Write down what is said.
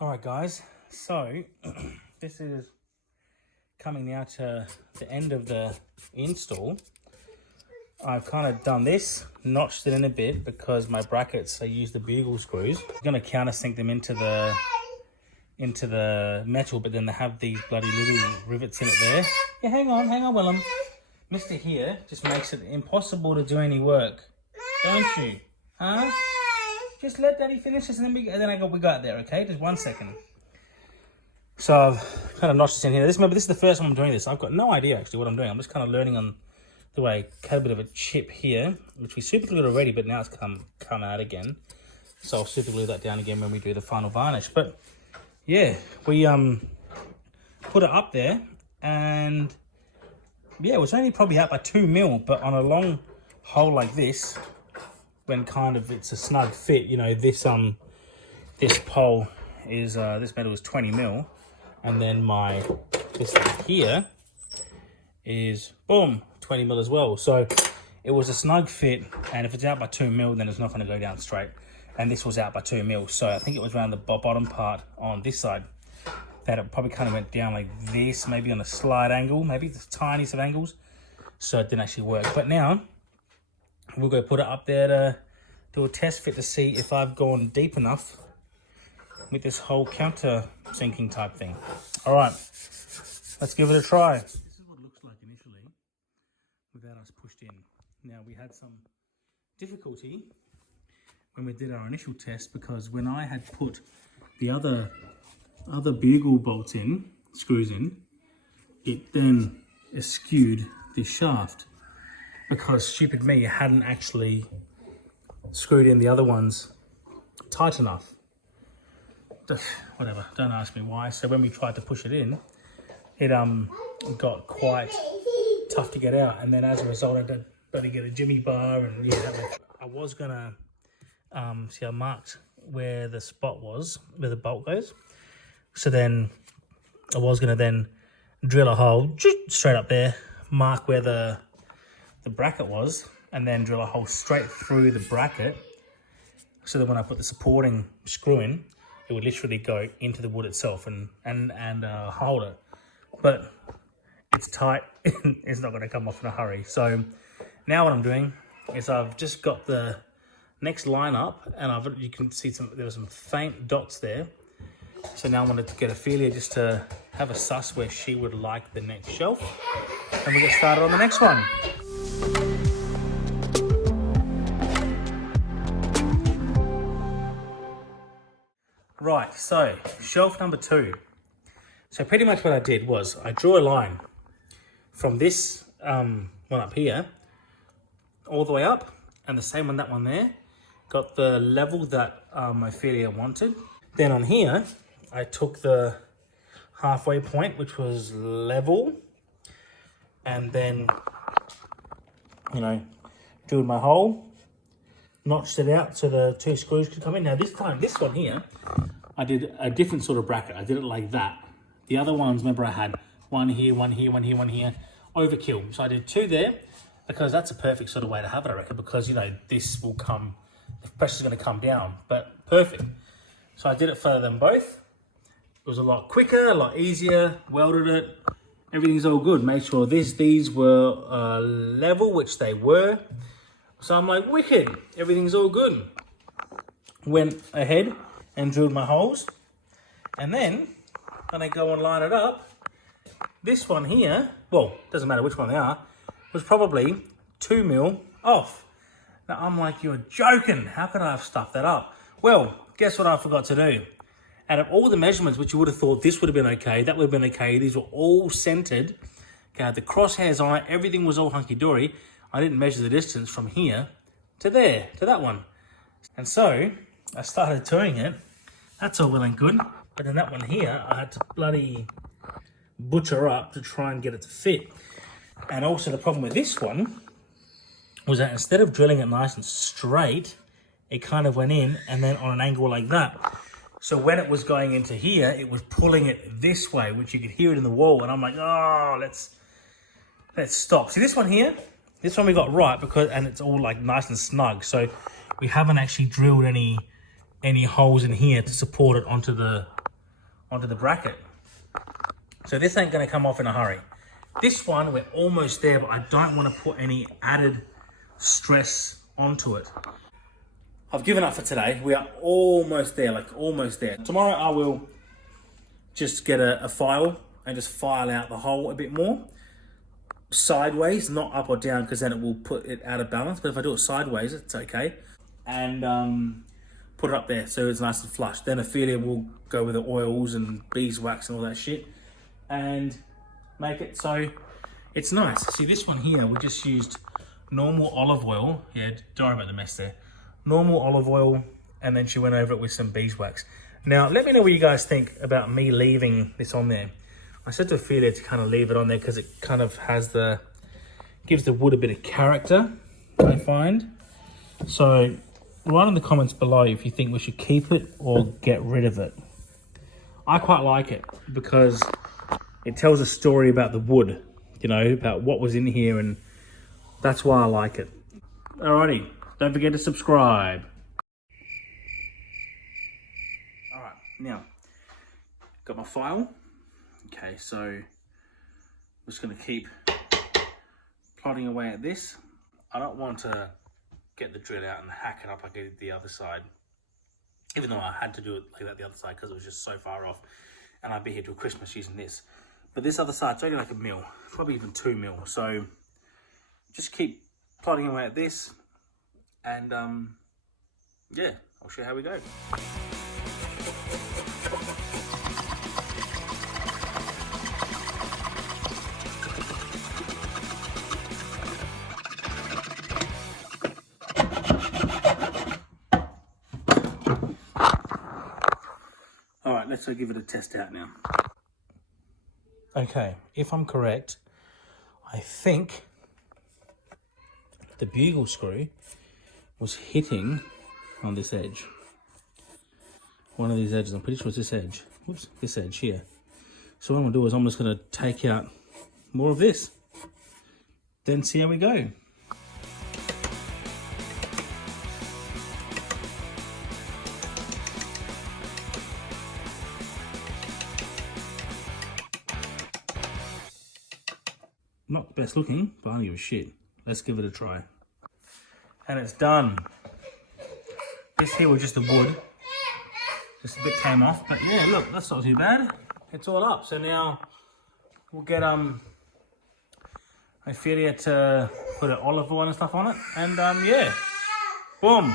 All right, guys, so this is coming now to the end of the install. I've kind of done this, notched it in a bit because my brackets, I use the bugle screws. I'm going to countersink them into the metal, but then they have these bloody little rivets in it there. Yeah, hang on, Willem. Mr. here just makes it impossible to do any work, don't you? Huh? Just let Daddy finish this and then we got there, okay? Just 1 second. So I've kind of notched this in here. Remember, this is the first time I'm doing this. I've got no idea actually what I'm doing. I'm just kind of learning on the way. Cut a bit of a chip here, which we super glued already, but now it's come out again. So I'll super glue that down again when we do the final varnish. But yeah, we put it up there, and yeah, it was only probably out by 2 mil, but on a long hole like this, when kind of it's a snug fit, you know, this pole is this metal is 20 mil, and then this thing here is boom 20 mil as well. So it was a snug fit, and if it's out by 2 mil, then it's not going to go down straight. And this was out by 2 mil, so I think it was around the bottom part on this side that it probably kind of went down like this, maybe on a slight angle, maybe the tiniest of angles, so it didn't actually work. But now we'll go put it up there to do a test fit to see if I've gone deep enough with this whole counter sinking type thing. All right, let's give it a try. This is what it looks like initially without us pushed in. Now, we had some difficulty when we did our initial test, because when I had put the other bugle bolts in, screws in, it then eschewed this shaft because stupid me hadn't actually screwed in the other ones tight enough. Whatever, don't ask me why. So when we tried to push it in, it got quite tough to get out, and then as a result I had to get a jimmy bar, and yeah, I was gonna see, I marked where the spot was, where the bolt goes. So then I was gonna then drill a hole straight up there, mark where the bracket was, and then drill a hole straight through the bracket, so that when I put the supporting screw in, it would literally go into the wood itself and hold it. But it's tight, it's not gonna come off in a hurry. So now what I'm doing is I've just got the next line up, and you can see there were some faint dots there. So now I wanted to get Ophelia just to have a suss where she would like the next shelf, and we'll get started on the next one. Right, so shelf number 2. So pretty much what I did was I drew a line from this one up here all the way up, and the same on that one there. Got the level that Ophelia wanted. Then on here, I took the halfway point, which was level, and then, you know, drilled my hole, notched it out so the 2 screws could come in. Now this time, this one here, I did a different sort of bracket. I did it like that. The other ones, remember, I had one here, one here, one here, one here, overkill. So I did 2 there, because that's a perfect sort of way to have it, I reckon, because, you know, this will come, the pressure's going to come down, but perfect. So I did it for them both. It was a lot quicker, a lot easier, welded it, everything's all good. Made sure these were level, which they were. So I'm like, wicked, everything's all good. Went ahead and drilled my holes. And then, when I go and line it up, this one here, well, doesn't matter which one they are, was probably 2 mil off. Now I'm like, you're joking, how could I have stuffed that up? Well, guess what I forgot to do? Out of all the measurements, which you would have thought this would have been okay, that would have been okay, these were all centered. Okay, I had the crosshairs on it, everything was all hunky-dory. I didn't measure the distance from here to there, to that one. And so, I started doing it. That's all well and good. But then that one here, I had to bloody butcher up to try and get it to fit. And also the problem with this one was that instead of drilling it nice and straight, it kind of went in and then on an angle like that. So when it was going into here, it was pulling it this way, which you could hear it in the wall. And I'm like, oh, let's stop. See this one here? This one we got right, and it's all like nice and snug. So we haven't actually drilled any holes in here to support it onto the onto the bracket. So this ain't gonna come off in a hurry. This one, we're almost there, but I don't want to put any added stress onto it. I've given up for today. We are almost there, like almost there. Tomorrow I will just get a file and just file out the hole a bit more. Sideways, not up or down, because then it will put it out of balance. But if I do it sideways, it's okay. And put it up there so it's nice and flush. Then Ophelia will go with the oils and beeswax and all that shit. And make it so it's nice. See, this one here, we just used normal olive oil. Yeah, sorry about the mess there. Normal olive oil, and then she went over it with some beeswax. Now, let me know what you guys think about me leaving this on there. I said to Ophelia to kind of leave it on there because it kind of has gives the wood a bit of character, I find. So, write in the comments below if you think we should keep it or get rid of it. I quite like it because it tells a story about the wood, you know, about what was in here, and that's why I like it. Alrighty, don't forget to subscribe. Alright, now, got my file. Okay, so I'm just going to keep plodding away at this. I don't want to get the drill out and hack it up like I did the other side, even though I had to do it like that the other side because it was just so far off, and I'd be here till Christmas using this. But this other side's only like 1 mil, probably even 2 mil. So just keep plodding away at this, and yeah, I'll show you how we go. All right, let's give it a test out now. Okay, if I'm correct, I think the bugle screw was hitting on this edge. One of these edges, I'm pretty sure it's this edge. Whoops, this edge here. So what I'm gonna do is I'm just gonna take out more of this, then see how we go. Not the best looking, but I don't give a shit. Let's give it a try. And it's done. This here was just the wood. Just a bit came off, but yeah, look, that's not too bad. It's all up. So now we'll get Ophelia to put an olive oil and stuff on it, and yeah, boom.